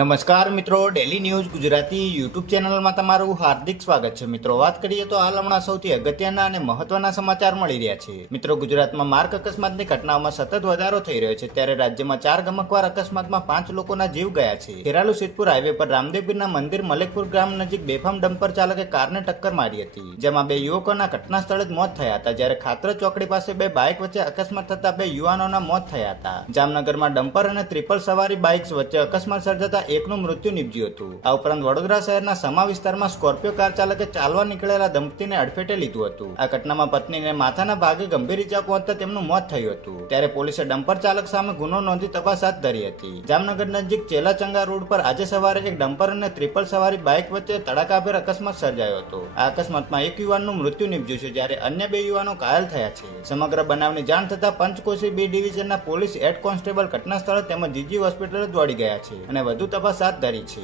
નમસ્કાર મિત્રો, daily news Gujarati YouTube ચેનલમાં તમારું હાર્દિક સ્વાગત છે. મિત્રો, વાત કરીએ તો હાલ હમણાં સૌથી અગત્યના અને મહત્વના સમાચાર મળી રહ્યા છે. મિત્રો, ગુજરાતમાં માર્ગ અકસ્માતની ઘટનાઓમાં સતત વધારો થઈ રહ્યો છે, ત્યારે રાજ્યમાં 4 ગમખ્વાર અકસ્માતમાં 5 લોકોના જીવ ગયા છે. ખેરાલુ સિદ્ધપુર હાઈવે પર રામદેવપીરના મંદિર મલેકપુર ગામ નજીક બેફામ ડમ્પર ચાલકે કારને ટક્કર મારી હતી, જેમાં 2 યુવકોના ઘટના સ્થળે જ મોત થયા હતા, જ્યારે ખાતર ચોકડી પાસે 2 બાઇક વચ્ચે અકસ્માત થતા 2 યુવાનોના મોત થયા હતા. જામનગરમાં ડમ્પર અને ટ્રિપલ સવારી બાઇક્સ વચ્ચે અકસ્માત સર્જાતા એકનું મૃત્યુ નીપજ્યું હતું. આ ઉપરાંત વડોદરા શહેરના સમા વિસ્તારમાં સ્કોર્પિયો કાર ચાલકે ચાલવા નીકળેલા દંપતીને અડફેટે લીધું હતું. આ ઘટનામાં પત્નીને માથાના ભાગે ગંભીર ઈજા પહોંચતા તેમનું મોત થયું હતું. ત્યારે પોલીસે ડમ્પર ચાલક સામે ગુનો નોંધી તપાસ હાથ ધરી હતી. જામનગર નજીક ચેલાચંગા રોડ પર આજે સવારે એક ડમ્પર અને ટ્રિપલ સવારી બાઇક વચ્ચે તડાકાભેર અકસ્માત સર્જાયો હતો. આ અકસ્માતમાં એક યુવાનનું મૃત્યુ નીપજ્યું છે, જ્યારે અન્ય 2 યુવાનો ઘાયલ થયા છે. સમગ્ર બનાવની જાણ થતા Panchkoshi B ડિવિઝનના police head constable ઘટના સ્થળે તેમજ જીજી હોસ્પિટલે દોડી ગયા છે અને વધુ તપાસ હાથ ધરી છે.